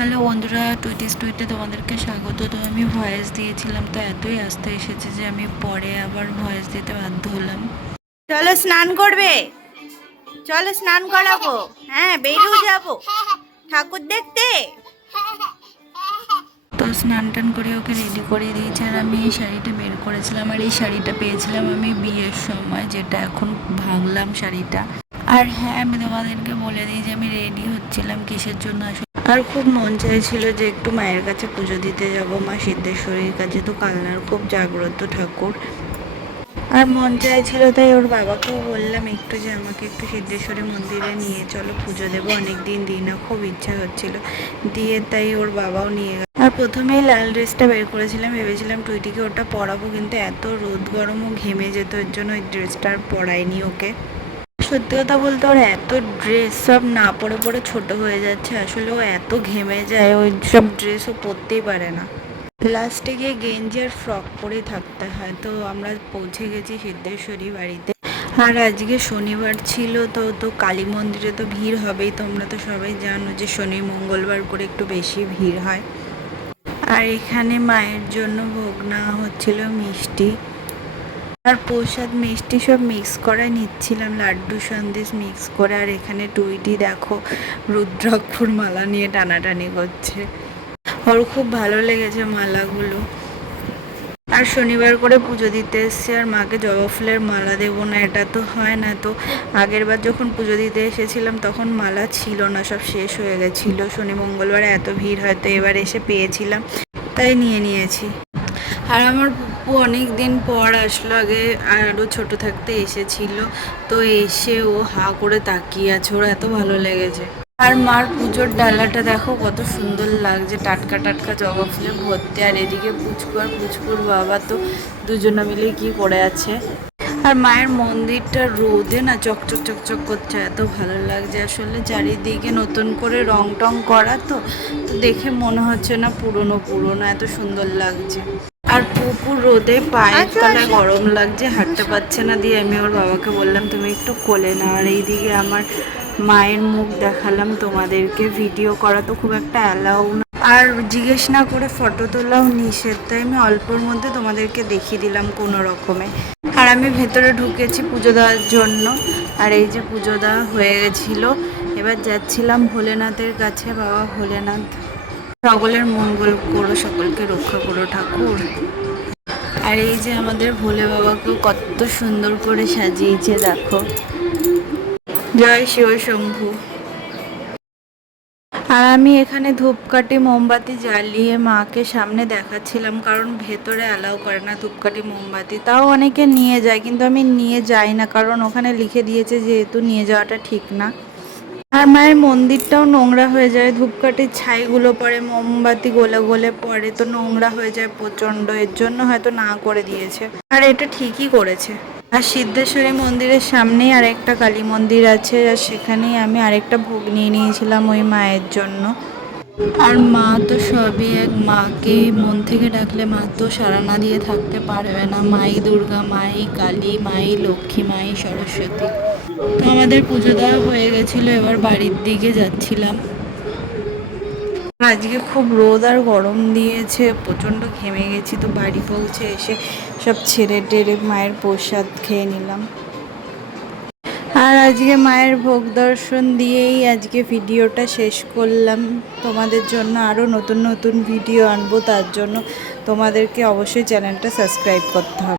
Hello বন্ধুরা টুইটিস টুইটে তোমাদেরকে স্বাগত। তো আমি ভয়েস দিয়েছিলাম তো এতই আসতে এসেছে যে আমি পরে আবার ভয়েস দিতে বাধ্য হলাম। চলো স্নান করবে। চলো স্নান করাবো। হ্যাঁ বেরিয়ে যাব। ঠাকুর দেখতে। তো স্নান টান করে ওকে রেডি করে দিয়েছি আর আমি এই শাড়িটা বের করেছিলাম আর এই শাড়িটা পেয়েছিলাম আমি বিয়ের সময় যেটা এখন ভাঙলাম শাড়িটা। আর হ্যাঁ আমি তোমাদেরকে বলে দিই যে আমি রেডি হচ্ছিলাম কিসের জন্য আসলে আর খুব মন চাইছিল যে একটু মায়ের কাছে পুজো দিতে যাব, মা সিদ্ধেশ্বরীর কাছে। তো কালনার খুব জাগ্রত ঠাকুর। আর মন চাইছিল, তাই ওর বাবাকেও বললাম, একটু যে আমাকে একটু সিদ্ধেশ্বরী মন্দিরে নিয়ে চলো, পুজো দেবো অনেক দিন দিই না, খুব ইচ্ছা হচ্ছিল। দিয়ে তাই ওর বাবাও নিয়ে গেল। আর প্রথমেই লাল ড্রেসটা বের করেছিলাম, ভেবেছিলাম টুইটিকে ওটা পরাবো, কিন্তু এত রোদ গরম, ও ঘেমে যেত, এর জন্য ওই ড্রেসটা আর পরাইনি ওকে। সত্যি কথা বলতে ওর এত ড্রেস সব না পরে পরে ছোট হয়ে যাচ্ছে। আসলে ও এত ঘেমে যায়, ওই সব ড্রেস ও পরতেই পারে না। লাস্টে গিয়ে গেঞ্জি আর ফ্রক পরেই থাকতে হয়। তো আমরা পৌঁছে গেছি সিদ্ধেশ্বরী বাড়িতে। আর আজকে শনিবার ছিল, তো তো কালী মন্দিরে তো ভিড় হবেই। তোমরা তো সবাই জানো যে শনি মঙ্গলবার করে একটু বেশি ভিড় হয়। আর এখানে মায়ের জন্য ভোগ নেওয়া হচ্ছিল মিষ্টি। আর প্রসাদ মিষ্টি সব মিক্স করে নিচ্ছিলাম, লাড্ডু সন্দেশ মিক্স করে। আর এখানে টুইটি দেখো, রুদ্রাক্ষর মালা নিয়ে টানাটানি করছে। ওর খুব ভালো লেগেছে মালাগুলো। আর শনিবার করে পুজো দিতে এসছে, আর মাকে জবা ফুলের মালা দেবো না, এটা তো হয় না তো। আগের বার যখন পুজো দিতে এসেছিলাম, তখন মালা ছিল না, সব শেষ হয়ে গেছিল। শনি মঙ্গলবারে এত ভিড় হয়তো এবার এসে পেয়েছিলাম, তাই নিয়ে নিয়েছি। আর আমার পুপু অনেক দিন পর আসলো, আগে আরও ছোট থাকতে এসেছিল, তো এসে ও হা করে তাকিয়ে আছে, ওর এত ভালো লেগেছে। আর মার পুজোর ডালাটা দেখো কত সুন্দর লাগছে, টাটকা টাটকা জবা ফুলে ভর্তি, আর এদিকে পুচকু আর পুচকুর বাবা তো দুজনে মিলে কি করে আছে। আর মায়ের মন্দিরটা রোদে না চকচক চকচক করছে, এত ভালো লাগছে। আসলে চারিদিকে নতুন করে রং টং করা তো তো দেখে মনে হচ্ছে না পুরনো পুরনো, এত সুন্দর লাগছে। আর পুকুর রোদে পায়ের আচ্ছা, তলায় আচ্ছা। গরম লাগছে হাঁটতে পারছে না দিয়ে আমি ওর বাবাকে বললাম তুমি একটু কোলে নাও। আর এইদিকে আমার মায়ের মুখ দেখালাম তোমাদেরকে ভিডিও করা তো খুব একটা অ্যালাউ না। আর জিজ্ঞেস না করে ফটো তোলাও নিষেধ তাই আমি অল্পর মধ্যে তোমাদেরকে দেখিয়ে দিলাম কোনো রকমে। আর আমি ভেতরে ঢুকেছি পুজো দেওয়ার জন্য আর এই যে পুজো দেওয়া হয়ে গেছিল এবার যাচ্ছিলাম ভোলেনাথের কাছে বাবা ভোলেনাথ সকলের মঙ্গল করো, সকলকে রক্ষা করো ঠাকুর। আর এই যে আমাদের ভোলে বাবাকেও কত সুন্দর করে সাজিয়েছে, দেখো। জয় শিব শম্ভু। আর আমি এখানে ধূপকাঠি মোমবাতি জ্বালিয়ে মাকে সামনে দেখাচ্ছিলাম, কারণ ভেতরে অ্যালাউ করে না ধূপকাঠি মোমবাতি। তাও অনেকে নিয়ে যায়, কিন্তু আমি নিয়ে যাই না, কারণ ওখানে লিখে দিয়েছে যেহেতু নিয়ে যাওয়াটা ঠিক না। আর মায়ের মন্দিরটাও নোংরা হয়ে যায়, ধূপকাঠির ছাইগুলো পরে মোমবাতি গোলে গোলে পরে তো নোংরা হয়ে যায় প্রচণ্ড এর জন্য হয়তো না করে দিয়েছে। আর এটা ঠিকই করেছে। আর সিদ্ধেশ্বরী মন্দিরের সামনেই আরেকটা কালী মন্দির আছে, আর সেখানেই আমি আরেকটা ভোগ নিয়ে নিয়েছিলাম ওই মায়ের জন্য। আর মা তো সবই এক মাকে। মন থেকে ডাকলে মা তো সারা না দিয়ে থাকতে পারবে না। মাই দুর্গা, মাই কালী, মাই লক্ষ্মী, মাই সরস্বতী। তো আমাদের পুজো দেওয়া হয়ে গেছিল, এবার বাড়ির দিকে যাচ্ছিলাম। আজকে খুব রোদ আর গরম দিয়েছে, প্রচণ্ড ঘেমে গেছি, তো বাড়ি পৌঁছে এসে সব ছেড়ে টেরে মায়ের প্রসাদ খেয়ে নিলাম। আর আজকে মায়ের ভোগ দর্শন দিয়েই আজকে ভিডিওটা শেষ করলাম। তোমাদের জন্য আরও নতুন নতুন ভিডিও আনব, তার জন্য তোমাদেরকে অবশ্যই চ্যানেলটা সাবস্ক্রাইব করতে হবে।